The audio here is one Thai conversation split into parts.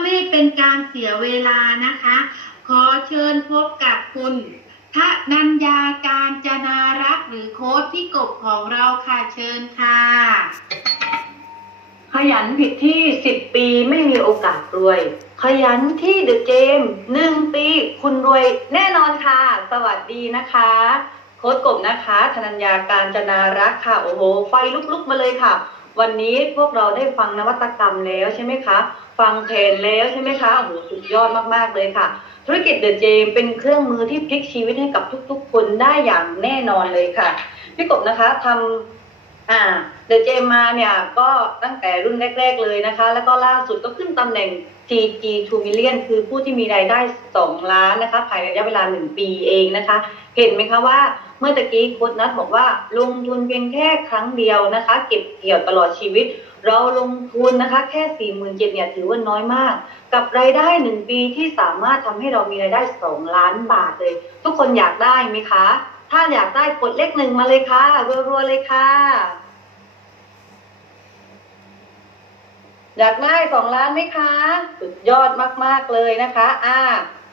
ไม่ให้เป็นการเสียเวลานะคะ ขอเชิญพบกับคุณทนัญญาการจนารักษ์หรือโค้ดพี่กบของเราค่ะเชิญค่ะ ขยันผิดที่สิบปีไม่มีโอกาสรวย ขยันที่เดอะเกมหนึ่งปีคุณรวยแน่นอนค่ะ สวัสดีนะคะ โค้ดกบนะคะธนัญญาการจนารักษ์ค่ะ โอ้โห ไฟลุกๆมาเลยค่ะ วันนี้พวกเราได้ฟังนวัตกรรมแล้วใช่ไหมคะ ฟังเพลงแล้วใช่ไหมคะ โอ้โห สุดยอดมาก ๆ เลยค่ะ ธุรกิจเดอะเจมเป็นเครื่องมือที่พลิกชีวิตให้กับทุก ๆ คนได้อย่างแน่นอนเลยค่ะ พี่กบนะคะทำอ่าเดอะเจมมาเนี่ยก็ตั้งแต่รุ่นแรก ๆ เลยนะคะ แล้วก็ล่าสุดก็ขึ้นตำแหน่ง GG 2 million คือผู้ที่มีรายได้ 2 ล้านนะคะ ภายในระยะเวลา 1 ปีเองนะคะ เห็นไหมคะว่า เมื่อตะกี้โค้ดนัทบอกว่า ลงทุนเพียงแค่ครั้งเดียวนะคะ เก็บเกี่ยวตลอดชีวิต เราลงทุนนะคะ แค่4 7 0 0 0เจ็ดเนี่ยถือว่าน้อยมาก กับรายได้ 1 ปีที่สามารถทำให้เรามีรายได้ 2 ล้านบาทเลย ทุกคนอยากได้ไหมคะ ถ้าอยากได้กดเลขหนึ่งมาเลยค่ะรัวๆเลยค่ะอยากได้สองล้านไหมคะ สุดยอดมาก ๆ เลยนะคะ อ่า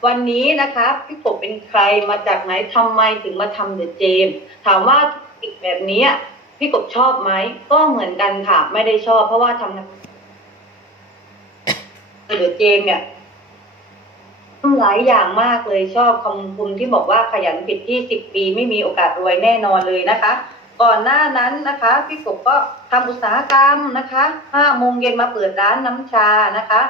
วันนี้นะคะพี่กบเป็นใครมาจากไหนทำไมถึงมาทำเดอะเจมถามว่าธุรกิจแบบนี้พี่กบชอบไหมก็เหมือนกันค่ะ ไม่ได้ชอบ เพราะว่าทำเดอะเจมเนี่ยหลายอย่างมากเลยชอบคำคุณที่บอกว่าขยันผิดที่สิบปี ไม่มีโอกาสรวยแน่นอนเลยนะคะ ก่อนหน้านั้นนะคะ พี่กบก็ทำอุตสาหกรรมนะคะห้าโมงเย็นมาเปิดร้านน้ำชานะคะ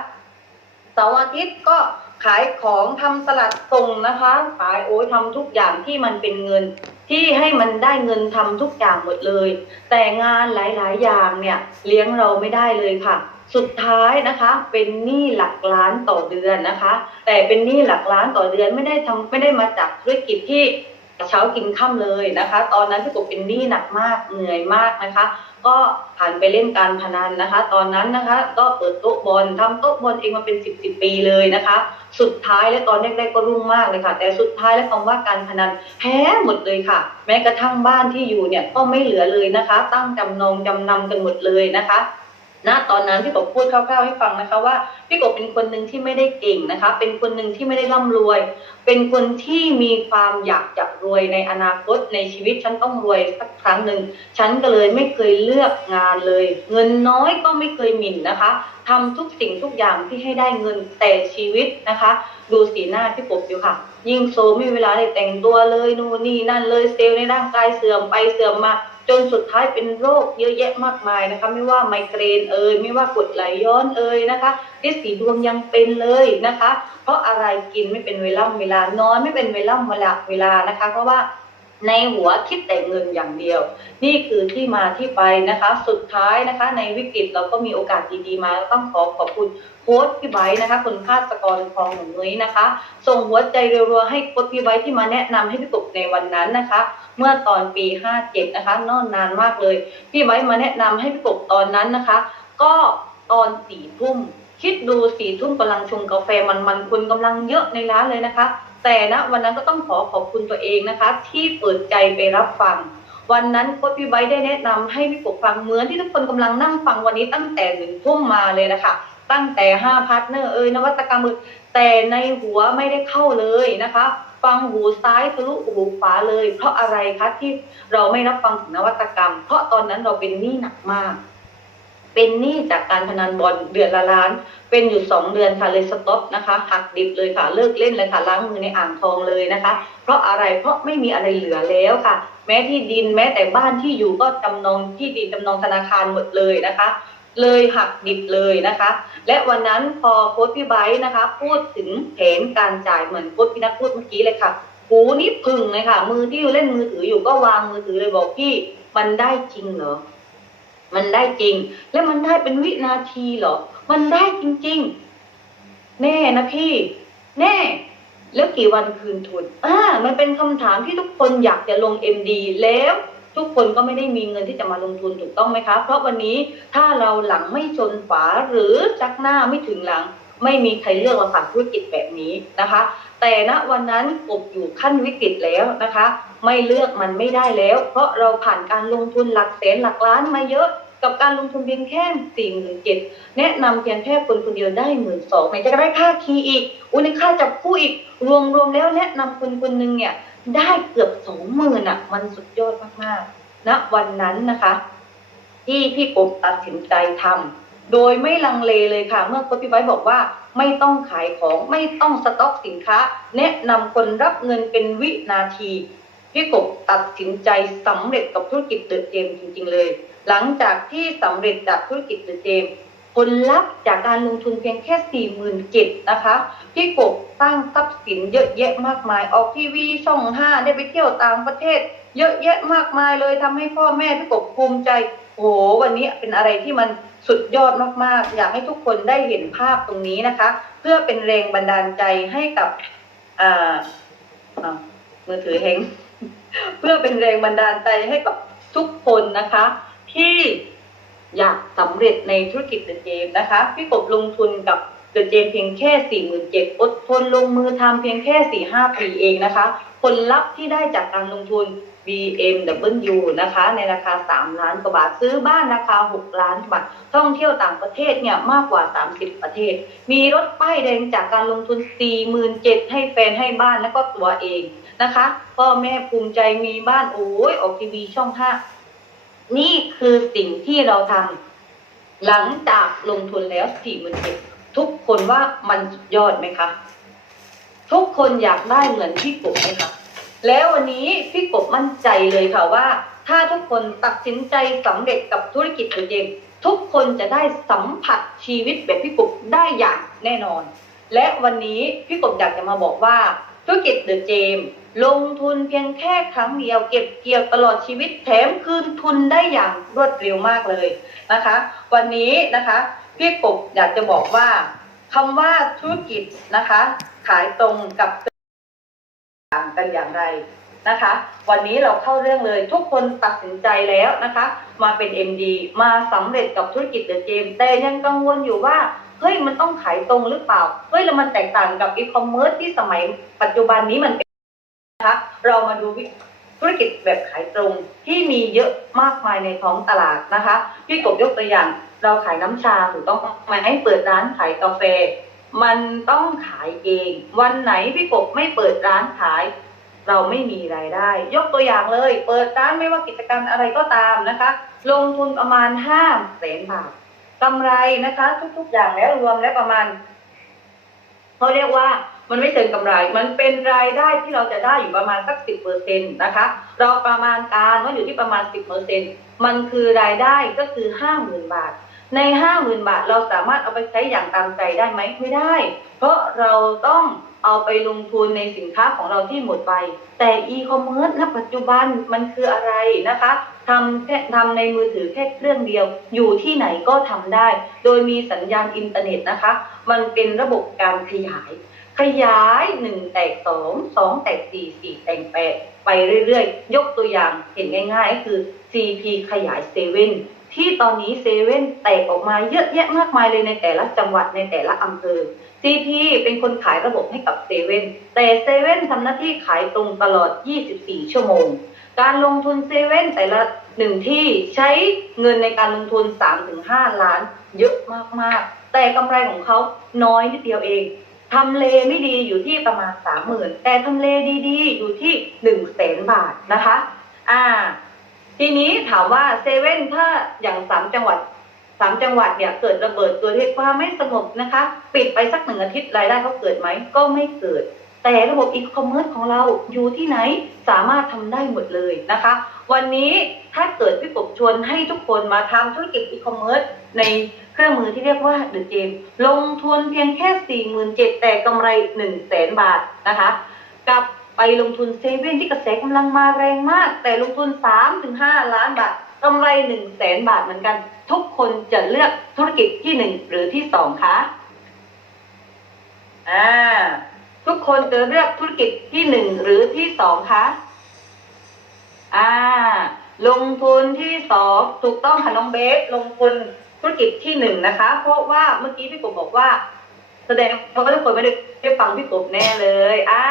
เสาร์อาทิตย์ก็ ขายของทำสลัดส่งนะคะขายโอ้ยทำทุกอย่างที่มันเป็นเงิน ที่ให้มันได้เงินทำทุกอย่างหมดเลย แต่งานหลาย ๆ อย่างเนี่ยเลี้ยงเราไม่ได้เลยค่ะ สุดท้ายนะคะเป็นหนี้หลักล้านต่อเดือนนะคะ แต่เป็นหนี้หลักล้านต่อเดือนไม่ได้ทำไม่ได้มาจากธุรกิจที่เช้ากินค่ำเลยนะคะ ตอนนั้นพี่กบเป็นหนี้หนักมากเหนื่อยมากนะคะ ก็ผ่านไปเล่นการพนันนะคะ ตอนนั้นนะคะ ก็เปิดโต๊ะบอลทำโต๊ะบอลเองมาเป็นสิบสิบปีเลยนะคะ สุดท้ายและตอนแรกๆก็รุ่งมากเลยค่ะ แต่สุดท้ายแล้วคำว่าการพนันแพ้หมดเลยค่ะ แม้กระทั่งบ้านที่อยู่เนี่ยก็ไม่เหลือเลยนะคะ ตั้งจำนองจำนำกันหมดเลยนะคะ ณตอนนั้นพี่กบพูดคร่าวๆให้ฟังนะคะว่าพี่กบเป็นคนหนึ่งที่ไม่ได้เก่งนะคะ เป็นคนหนึ่งที่ไม่ได้ร่ำรวย เป็นคนที่มีความอยากจะรวยในอนาคตในชีวิตฉันต้องรวยสักครั้งหนึ่งฉันก็เลยไม่เคยเลือกงานเลย เงินน้อยก็ไม่เคยหมิ่นนะคะ ทำทุกสิ่งทุกอย่างที่ให้ได้เงินแต่ชีวิตนะคะ ดูสีหน้าพี่กบอยู่ค่ะ ยิ่งโซไม่มีเวลาได้แต่งตัวเลยนู่นนี่นั่นเลยเซลล์ในร่างกายเสื่อมไปเสื่อมมา จนสุดท้ายเป็นโรคเยอะแยะมากมายนะคะ ไม่ว่าไมเกรนเอ่ยไม่ว่ากดไหลย้อนเอ่ยนะคะทธิ์สีดวงยังเป็นเลยนะคะ เพราะอะไรกินไม่เป็นเวลาเวลานอนไม่เป็นเวลาเวลาเวลานะคะ เพราะว่า ในหัวคิดแต่เงินอย่างเดียว นี่คือที่มาที่ไปนะคะ สุดท้ายนะคะ ในวิกฤตเราก็มีโอกาสดีๆมาต้องขอขอบคุณโค้ชพี่ไบร์นะคะคุณภาสกรคลองหนุ่มนุ้ยนะคะ ส่งหัวใจรัวๆให้โค้ชพี่ไบร์ที่มาแนะนำให้พี่กในวันนั้นนะคะ เมื่อตอนปี 57 นะคะนอนนานมากเลยพี่ไว้มาแนะนำให้พี่กตอนนั้นนะคะ ก็ตอนสี่ทุ่มคิดดูสี่ทุ่มกำลังชงกาแฟมันๆคนกำลังเยอะในร้านเลยนะคะ แต่นะวันนั้นก็ต้องขอขอบคุณตัวเองนะคะ ที่เปิดใจไปรับฟัง วันนั้นโค้ชพี่ไบได้แนะนำให้พี่ปกฟังเหมือนที่ทุกคนกำลังนั่งฟังวันนี้ตั้งแต่หนึ่งทุ่มมาเลยนะคะ ตั้งแต่ห้าพาร์ทเนอร์เอ่ยนวัตกรรมอ่ยแต่ในหัวไม่ได้เข้าเลยนะคะฟังหูซ้ายทะลุหูขวาเลย เพราะอะไรคะที่เราไม่รับฟังถึงนวัตกรรม เพราะตอนนั้นเราเป็นหนี้หนักมาก เป็นหนี้จากการพนันบอลเดือนละล้าน เป็นอยู่สองเดือนค่ะเลยสต็อปนะคะหักดิบเลยค่ะเลิกเล่นเลยค่ะล้างมือในอ่างทองเลยนะคะ เพราะอะไรเพราะไม่มีอะไรเหลือแล้วค่ะ แม้ที่ดินแม้แต่บ้านที่อยู่ก็จำนองที่ดินจำนองธนาคารหมดเลยนะคะ เลยหักดิบเลยนะคะ และวันนั้นพอโค้ชพี่ไบร์นะคะ พูดถึงแผนการจ่ายเหมือนโค้ชพี่นักพูดเมื่อกี้เลยค่ะหูนี่พึ่งเลยค่ะ มือที่เล่นมือถืออยู่ก็วางมือถือเลยบอกพี่มันได้จริงเหรอ มันได้จริง แล้วมันได้เป็นวินาทีเหรอ มันได้จริง ๆ แน่นะพี่ แน่ แล้วกี่วันคืนทุนอ่ามันเป็นคำถามที่ทุกคนอยากจะลง MD แล้วทุกคนก็ไม่ได้มีเงินที่จะมาลงทุนถูกต้องไหมคะ เพราะวันนี้ถ้าเราหลังไม่ชนฝาหรือจักหน้าไม่ถึงหลัง ไม่มีใครเลือกมาฝันธุรกิจแบบนี้นะคะ แต่ณวันนั้นกบอยู่ขั้นวิกฤตแล้วนะคะ ไม่เลือกมันไม่ได้แล้ว เพราะเราผ่านการลงทุนหลักแสนหลักล้านมาเยอะ กับการลงทุนเพียงแค่สี่หมื่นเจ็ดแนะนำเพียงแค่คนคนเดียวได้หมื่นสองไหนจะได้ค่าคีย์อีกอุ้ยในค่าจับคู่อีกรวมรวมแล้วแนะนำคนคนหนึ่งเนี่ยได้เกือบสองหมื่นอะ มันสุดยอดมากๆณวันนั้นนะคะ ที่พี่กบตัดสินใจทำโดยไม่ลังเลเลยค่ะ เมื่อค้ชพี่ไว้บอกว่าไม่ต้องขายของไม่ต้องสต็อกสินค้า แนะนำคนรับเงินเป็นวินาทีพี่กบตัดสินใจสำเร็จกับธุรกิจเดอะเจมจริง ๆ เลย หลังจากที่สำเร็จจากธุรกิจเดอะเจมผลลัพธ์จากการลงทุนเพียงแค่สี่หมื่นเจ็ดนะคะพี่กบสร้างทรัพย์สินเยอะแยะมากมาย ออกทีวีช่องห้าได้ไปเที่ยวต่างประเทศ เยอะแยะมากมายเลยทำให้พ่อแม่พี่กบภูมิใจโหวันนี้เป็นอะไรที่มันสุดยอดมากๆ อยากให้ทุกคนได้เห็นภาพตรงนี้นะคะ เพื่อเป็นแรงบันดาลใจให้กับอ่ามือถือเฮงเพื่อเป็นแรงบันดาลใจให้กับทุกคนนะคะ ที่อยากสำเร็จในธุรกิจเดอะเจมนะคะ พี่กบลงทุนกับเดอะเจมเพียงแค่สี่หมื่นเจ็ดอดทนลงมือทำเพียงแค่สี่ห้าปีเองนะคะ ผลลัพธ์ที่ได้จากการลงทุน BMW นะคะ ในราคา 3 ล้านกว่าบาท ซื้อบ้านราคา 6 ล้านบาท ท่องเที่ยวต่างประเทศเนี่ยมากกว่า 30 ประเทศ มีรถป้ายแดงจากการลงทุน 47,000ให้แฟนให้บ้านแล้วก็ตัวเองนะคะพ่อแม่ภูมิใจมีบ้านโอ้ยออกทีวีช่อง 5 นี่คือสิ่งที่เราทำหลังจากลงทุนแล้ว47,000ทุกคนว่ามันยอดไหมคะ ทุกคนอยากได้เหมือนพี่กบไหมคะ แล้ววันนี้พี่กบมั่นใจเลยค่ะว่า ถ้าทุกคนตัดสินใจสำเร็จกับธุรกิจตัวเองทุกคนจะได้สัมผัสชีวิตแบบพี่กบได้อย่างแน่นอน และวันนี้พี่กบอยากจะมาบอกว่า ธุรกิจเดอะเจม ลงทุนเพียงแค่ครั้งเดียวเก็บเกี่ยวตลอดชีวิตแถมคืนทุนได้อย่างรวดเร็วมากเลยนะคะ วันนี้นะคะพี่กบอยากจะบอกว่าคำว่าธุรกิจนะคะ ขายตรงกับต่างกันอย่างไรนะคะ วันนี้เราเข้าเรื่องเลยทุกคนตัดสินใจแล้วนะคะ มาเป็น MD มาสำเร็จกับธุรกิจเดอะเกมแต่ยังกังวลอยู่ว่า เฮ้ยมันต้องขายตรงหรือเปล่าเฮ้ยแล้วมันแตกต่างกับอีคอมเมิร์ซที่สมัยปัจจุบันนี้มันเป็นนะคะเรามาดูธุรกิจแบบขายตรงที่มีเยอะมากมายในท้องตลาดนะคะพี่กบยกตัวอย่างเราขายน้ำชาถูกต้องไหมให้เปิดร้านขายกาแฟ มันต้องขายเอง วันไหนพี่กบไม่เปิดร้านขาย เราไม่มีรายได้ ยกตัวอย่างเลย เปิดร้านไม่ว่ากิจการอะไรก็ตามนะคะ ลงทุนประมาณห้าแสนบาท กำไรนะคะ ทุก ๆ อย่างแล้วรวมแล้วประมาณเขาเรียกว่ามันไม่เชิงกำไร มันเป็นรายได้ที่เราจะได้อยู่ประมาณสักสิบเปอร์เซ็นต์นะคะ เราประมาณการว่าอยู่ที่ประมาณสิบเปอร์เซ็นต์มันคือรายได้ก็คือห้าหมื่นบาท ในห้าหมื่นบาทเราสามารถเอาไปใช้อย่างตามใจได้ไหมไม่ได้ เพราะเราต้อง เอาไปลงทุนในสินค้าของเราที่หมดไป แต่อีคอมเมิร์ซณปัจจุบันมันคืออะไรนะคะทำแค่ทำในมือถือแค่เครื่องเดียว อยู่ที่ไหนก็ทำได้ โดยมีสัญญาณอินเทอร์เน็ตนะคะ มันเป็นระบบการขยาย ขยายหนึ่งแตกสองสองแตกสี่สี่แตกแปดไปเรื่อยๆ ยกตัวอย่างเห็นง่ายๆก็คือ CP ขยายเซเว่นที่ตอนนี้เซเว่นแตกออกมาเยอะแยะมากมายเลยในแต่ละจังหวัดในแต่ละอำเภอ CP เป็นคนขายระบบให้กับเซเว่นแต่เซเว่นทำหน้าที่ขายตรงตลอด 24 ชั่วโมง การลงทุนเซเว่นแต่ละหนึ่งที่ใช้เงินในการลงทุน 3-5 ล้าน เยอะมากๆ แต่กำไรของเขาน้อยนิดเดียวเองทำเลไม่ดีอยู่ที่ประมาณ 30,000 แต่ทำเลดีๆ อยู่ที่1แสนบาทนะคะ อ่า ทีนี้ถามว่าเซเว่นถ้าอย่างสามจังหวัด สามจังหวัดเนี่ยเกิดระเบิดเกิดเหตุความไม่สงบนะคะ ปิดไปสักหนึ่งอาทิตย์รายได้เขาเกิดไหมก็ไม่เกิด แต่ระบบอีคอมเมิร์ซของเราอยู่ที่ไหนสามารถทำได้หมดเลยนะคะ วันนี้ถ้าเกิดพี่กบชวนให้ทุกคนมาทำธุรกิจอีคอมเมิร์ซในเครื่องมือที่เรียกว่าเดอะเจมลงทุนเพียงแค่ 47,000แต่กำไร 1 0 0 0 0แสนบาทนะคะกับไปลงทุนเซเว่นที่กระแสกำลังมาแรงมาก แต่ลงทุน 3-5 ล้านบาทกำไร 1 0 0 0 0แสนบาทเหมือนกัน ทุกคนจะเลือกธุรกิจที่1หรือที่2คะอ่าทุกคนจะเลือกธุรกิจที่1หรือที่2คะอ่า ลงทุนที่2ถูกต้องค่ะน้องเบสลงทุนธุรกิจที่1นะคะ เพราะว่าเมื่อกี้พี่กบบอกว่า แสดงเพราะว่าทุกคนไม่ได้ได้ฟังพี่กบแน่เลยอ่า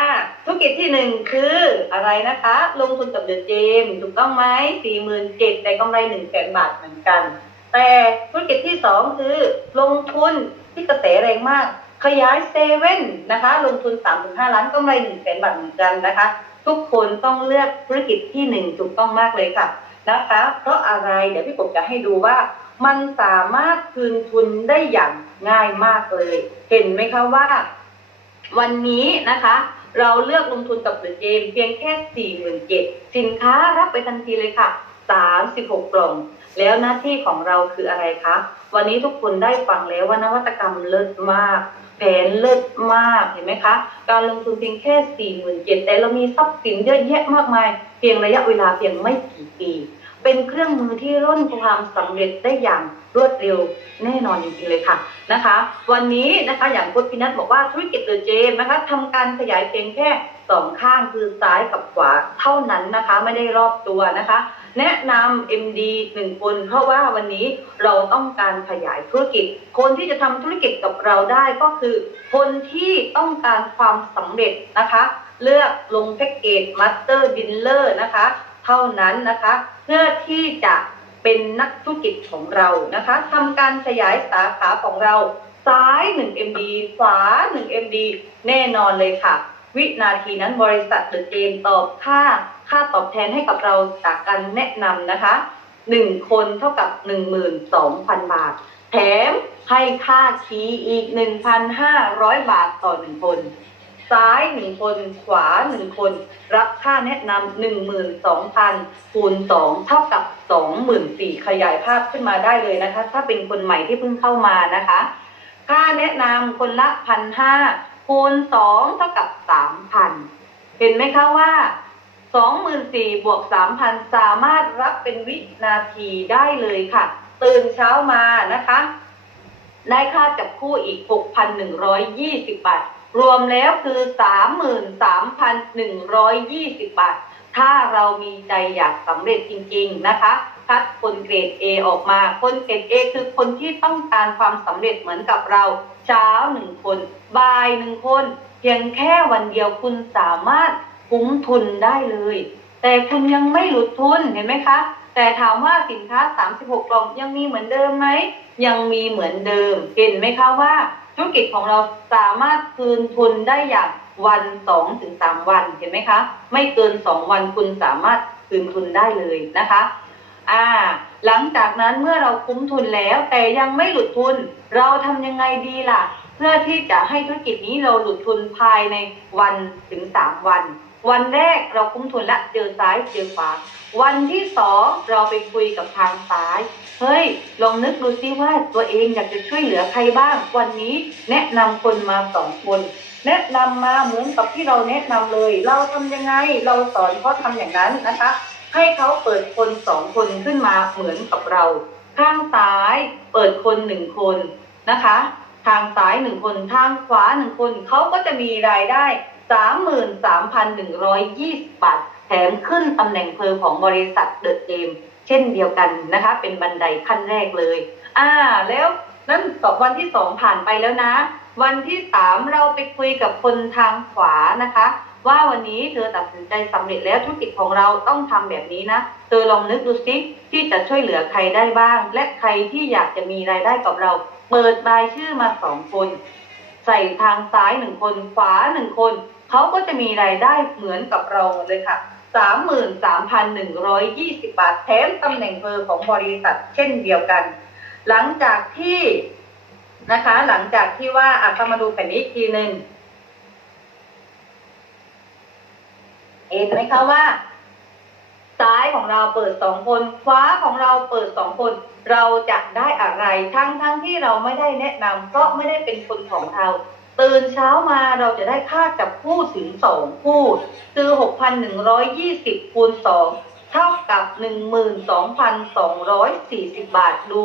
ธุรกิจที่หนึ่งคืออะไรนะคะ ลงทุนกับเดอะเจมถูกต้องไหมสี่หมื่นเจ็ดแต่กำไรหนึ่งแสนบาทเหมือนกัน แต่ธุรกิจที่สองคือลงทุนที่กระแสแรงมาก ขยายเซเว่นนะคะ ลงทุน 3-5 ล้านก็ไม่หนึ่งแสนบาทเหมือนกันนะคะ ทุกคนต้องเลือกธุรกิจที่หนึ่งถูกต้องมากเลยค่ะนะคะ เพราะอะไรเดี๋ยวพี่กบจะให้ดูว่ามันสามารถคืนทุนได้อย่างง่ายมากเลย เห็นไหมคะว่า วันนี้นะคะ เราเลือกลงทุนกับเดอะเจมเพียงแค่47,000สินค้ารับไปทันทีเลยค่ะ 36 กล่อง แล้วหน้าที่ของเราคืออะไรคะวันนี้ทุกคนได้ฟังแล้วว่านวัตกรรมเลิศมากแผนเลิศมากเห็นไหมคะการลงทุนเพียงแค่47,000แต่เรามีทรัพย์สินเยอะแยะมากมาย เพียงระยะเวลาเพียงไม่กี่ปีเป็นเครื่องมือที่ร่นความสำเร็จได้อย่างรวดเร็วแน่นอนจริงๆเลยค่ะนะคะ วันนี้นะคะอย่างคุณพินัทบอกว่าธุรกิจเดอะเจมนะคะทำการขยายเพียงแค่สองข้างคือซ้ายกับขวาเท่านั้นนะคะ ไม่ได้รอบตัวนะคะ แนะนำ MD หนึ่งคน เพราะว่าวันนี้เราต้องการขยายธุรกิจ คนที่จะทำธุรกิจกับเราได้ก็คือ คนที่ต้องการความสำเร็จนะคะ เลือกลงแพ็กเกจมาสเตอร์ดินเลอร์นะคะ เท่านั้นนะคะ เพื่อที่จะเป็นนักธุรกิจของเรานะคะทำการขยายสาขาของเราซ้าย 1 MD ขวา 1 MD แน่นอนเลยค่ะ วินาทีนั้นบริษัทเดอะเจมตอบค่า ค่าตอบแทนให้กับเราจากการแนะนำนะคะ 1 คนเท่ากับ 12,000 บาท แถมให้ค่าคีย์อีก 1,500 บาทต่อ 1 คน ซ้าย 1 คน ขวา 1 คน รับค่าแนะนำ12,000คูณ2เท่ากับ 24,000ขยายภาพขึ้นมาได้เลยนะคะ ถ้าเป็นคนใหม่ที่เพิ่งเข้ามานะคะ ค่าแนะนำคนละพันห้าคูณสองเท่ากับสามพันเห็นไหมคะว่า สองหมื่นสี่บวกสามพันสามารถรับเป็นวินาทีได้เลยค่ะ ตื่นเช้ามานะคะ ได้ค่าจับคู่อีก 6,120 บาท รวมแล้วคือ 33,120 บาท ถ้าเรามีใจอยากสำเร็จจริง ๆ นะคะคัดคนเกรด A ออกมา คนเกรด A คือคนที่ต้องการความสำเร็จเหมือนกับเรา เช้าหนึ่งคน บ่ายหนึ่งคน เพียงแค่วันเดียวคุณสามารถ คุ้มทุนได้เลย แต่คุณยังไม่หลุดทุนเห็นไหมคะ แต่ถามว่าสินค้า 36 กล่องยังมีเหมือนเดิมไหม ยังมีเหมือนเดิม เห็นไหมคะว่าธุรกิจของเราสามารถคืนทุนได้อย่างวันสองถึงสามวันเห็นไหมคะ ไม่เกินสองวันคุณสามารถคืนทุนได้เลยนะคะอ่าหลังจากนั้นเมื่อเราคุ้มทุนแล้ว แต่ยังไม่หลุดทุน เราทำยังไงดีล่ะ เพื่อที่จะให้ธุรกิจนี้เราหลุดทุนภายในวันถึงสามวัน วันแรกเราคุ้มทุนและเจอซ้ายเจอขวา วันที่สองเราไปคุยกับทางซ้าย เฮ้ย ลองนึกดูซิว่าตัวเองอยากจะช่วยเหลือใครบ้าง วันนี้แนะนำคนมาสองคน แนะนำมาเหมือนกับที่เราแนะนำเลย เราทำยังไง เราสอนเขาทำอย่างนั้นนะคะ ให้เขาเปิดคนสองคนขึ้นมาเหมือนกับเรา ข้างซ้ายเปิดคนหนึ่งคนนะคะ ทางซ้ายหนึ่งคน ทางขวาหนึ่งคนเขาก็จะมีรายได้ สามหมื่นสามพันหนึ่งร้อยยี่สิบบาท แถมขึ้นตำแหน่งเพอของบริษัทเดอะเกมเช่นเดียวกันนะคะ เป็นบันไดขั้นแรกเลย อ่า แล้วนั่นสองวันที่สองผ่านไปแล้วนะ วันที่สามเราไปคุยกับคนทางขวานะคะ ว่าวันนี้เธอตัดสินใจสำเร็จแล้วธุรกิจของเราต้องทำแบบนี้นะ เธอลองนึกดูสิที่จะช่วยเหลือใครได้บ้าง และใครที่อยากจะมีรายได้กับเรา เปิดรายชื่อมาสองคน ใส่ทางซ้ายหนึ่งคนขวาหนึ่งคน เขาก็จะมีรายได้เหมือนกับเราเลยค่ะสามหมื่นสามพันหนึ่งร้อยยี่สิบบาทแถมตำแหน่งเบอร์ของบริษัทเช่นเดียวกัน หลังจากที่นะคะ หลังจากที่ว่าอะข้ามาดูแผ่นนี้อีกทีหนึ่งเห็นไหมคะว่า ซ้ายของเราเปิดสองคนขวาของเราเปิดสองคน เราจะได้อะไรทั้งทั้งที่เราไม่ได้แนะนำเพราะไม่ได้เป็นคนของเรา ตื่นเช้ามาเราจะได้ค่าจับคู่ถึงสองคู่คือหกพันหนึ่งร้อยยี่สิบคูณสองเท่ากับหนึ่งหมื่นสองพันสองร้อยสี่สิบบาทดู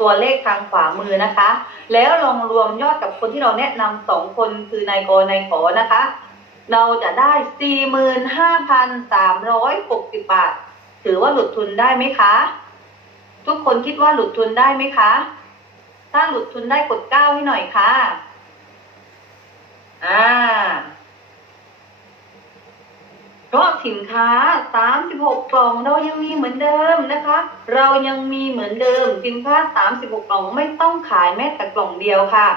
ตัวเลขทางขวามือนะคะ แล้วลองรวมยอดกับคนที่เราแนะนำสองคนคือนายกนายขอนะคะ เราจะได้45,360บาท ถือว่าหลุดทุนได้ไหมคะ ทุกคนคิดว่าหลุดทุนได้ไหมคะ ถ้าหลุดทุนได้กดเก้าให้หน่อยค่ะ อ่าเพราะสินค้า 36 กล่องเรายังมีเหมือนเดิมนะคะ เรายังมีเหมือนเดิม สินค้า 36 กล่องไม่ต้องขายแม้แต่กล่องเดียวค่ะ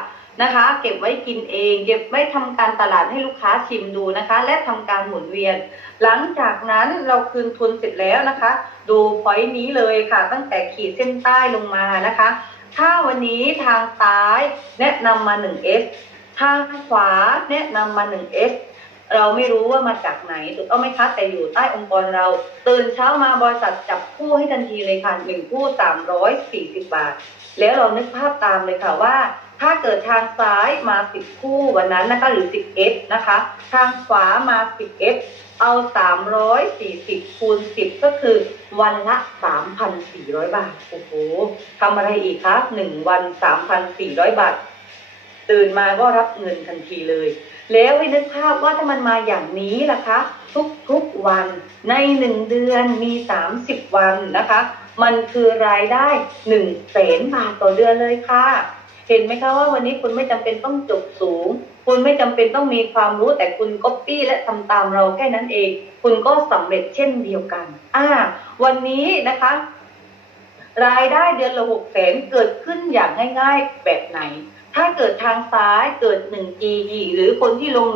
นะคะ เก็บไว้กินเอง เก็บไว้ทำการตลาดให้ลูกค้าชิมดูนะคะ และทำการหมุนเวียน หลังจากนั้นเราคืนทุนเสร็จแล้วนะคะ ดูพอยต์นี้เลยค่ะ ตั้งแต่ขีดเส้นใต้ลงมานะคะ ถ้าวันนี้ทางซ้ายแนะนำมา 1S ทางขวาแนะนำมา 1S เราไม่รู้ว่ามาจากไหนถูกต้องไหมคะแต่อยู่ใต้องค์กรเรา ตื่นเช้ามาบริษัทจับคู่ให้ทันทีเลยค่ะหนึ่งคู่340บาท แล้วเรานึกภาพตามเลยค่ะว่า ถ้าเกิดทางซ้ายมา10คู่วันนั้นนะคะหรือ 10S นะคะทางขวามา 10S เอา340คูณ10ก็คือวันละ3,400บาทโอ้โหทำอะไรอีกคะ1วัน3,400บาท ตื่นมาก็รับเงินทันทีเลย แล้วให้นึกภาพว่าถ้ามันมาอย่างนี้ล่ะคะทุกๆวันใน 1 เดือนมี 30 วันนะคะ มันคือรายได้1แสนบาทต่อเดือนเลยค่ะ เห็นไหมคะว่าวันนี้คุณไม่จำเป็นต้องจบสูง คุณไม่จำเป็นต้องมีความรู้แต่คุณก๊อปปี้และทำตามเราแค่นั้นเอง คุณก็สำเร็จเช่นเดียวกัน อ่า วันนี้นะคะรายได้เดือนละหกแสนเกิดขึ้นอย่างง่าย ๆ แบบไหน ถ้าเกิดทางซ้ายเกิด 1G หรือคนที่ลง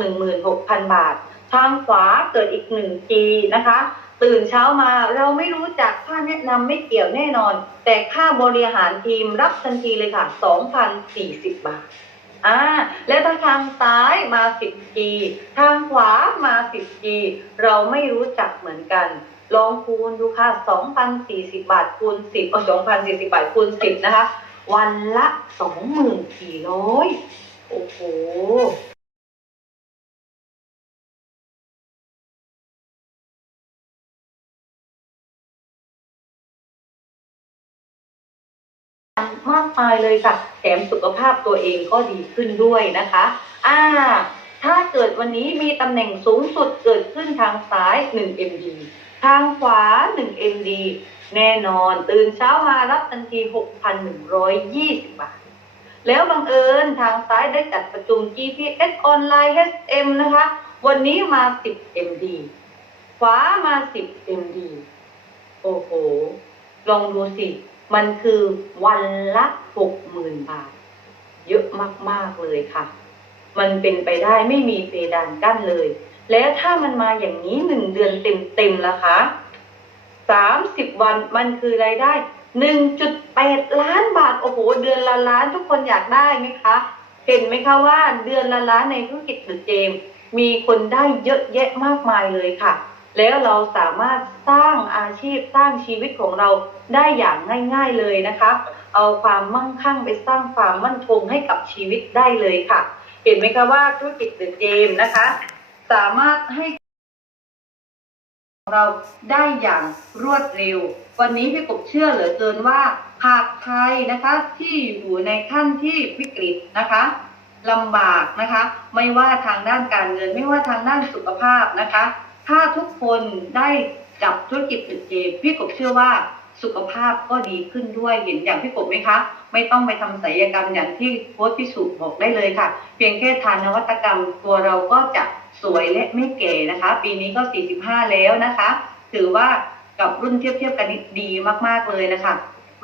16,000 บาท ทางขวาเกิดอีก 1G นะคะ ตื่นเช้ามาเราไม่รู้จักค่าแนะนำไม่เกี่ยวแน่นอน แต่ค่าบริหารทีมรับทันทีเลยค่ะ2,040 บาทอ่าแล้วถ้าทางซ้ายมา 10G ทางขวามา 10G เราไม่รู้จักเหมือนกัน ลองคูณดูค่ะ2,040 บาทคูณ 10เอา2,040 บาทคูณ 10 นะคะ วันละ2,400โอ้โหมากมายเลยค่ะ แถมสุขภาพตัวเองก็ดีขึ้นด้วยนะคะ อ่า ถ้าเกิดวันนี้มีตำแหน่งสูงสุดเกิดขึ้นทางซ้าย 1 MD ทางขวา 1 MD แน่นอนตื่นเช้ามารับทันที 6,120 บาท แล้วบังเอิญทางซ้ายได้จัดประชุม GPS ออนไลน์ HM นะคะ วันนี้มา 10 MD ขวามา 10 MD โอ้โห ลองดูสิ มันคือวันละหกหมื่นบาท เยอะมาก ๆ เลยค่ะ มันเป็นไปได้ไม่มีเพดานกั้นเลย แล้วถ้ามันมาอย่างนี้หนึ่งเดือนเต็มๆล่ะคะ สามสิบวันมันคือรายได้หนึ่งจุดแปดล้านบาท โอ้โห เดือนละล้านทุกคนอยากได้ไหมคะ เห็นไหมคะว่าเดือนละล้านในธุรกิจตึกเจม มีคนได้เยอะแยะมากมายเลยค่ะ แล้วเราสามารถสร้างอาชีพสร้างชีวิตของเราได้อย่างง่าย ๆเลยนะคะ เอาความมั่งคั่งไปสร้างความมั่นคงให้กับชีวิตได้เลยค่ะ เห็นไหมคะว่าธุรกิจเดอเจมนะคะ สามารถให้ เราได้อย่างรวดเร็ว วันนี้พี่กบเชื่อเหลือเกินว่าหากใครนะคะที่อยู่ในขั้นที่วิกฤตนะคะลำบากนะคะ ไม่ว่าทางด้านการเงิน ไม่ว่าทางด้านสุขภาพนะคะ ถ้าทุกคนได้จับธุรกิจตึกเจมพี่กบเชื่อว่า สุขภาพก็ดีขึ้นด้วยเห็นอย่างพี่กบไหมคะ ไม่ต้องไปทำศัลยกรรมอย่างที่โค้ชพิสุบอกได้เลยค่ะ เพียงแค่ทานนวัตกรรมตัวเราก็จะสวยและไม่เก๋นะคะ ปีนี้ก็ 45 แล้วนะคะ ถือว่ากับรุ่นเทียบเทียบกันดีมาก ๆ เลยนะคะ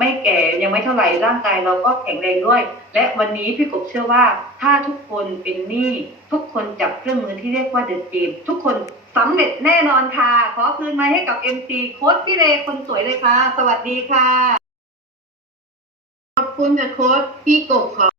ไม่แก่ยังไม่เท่าไหร่ร่างกายเราก็แข็งแรงด้วย และวันนี้พี่กบเชื่อว่า ถ้าทุกคนเป็นหนี้ทุกคนจับเครื่องมือที่เรียกว่าเดอะเกมทุกคนสำเร็จแน่นอนค่ะ ขอคืนมาให้กับ MC โค้ดพี่เรคนสวยเลยค่ะ สวัสดีค่ะ ขอบคุณค่ะโค้ดพี่กบขอ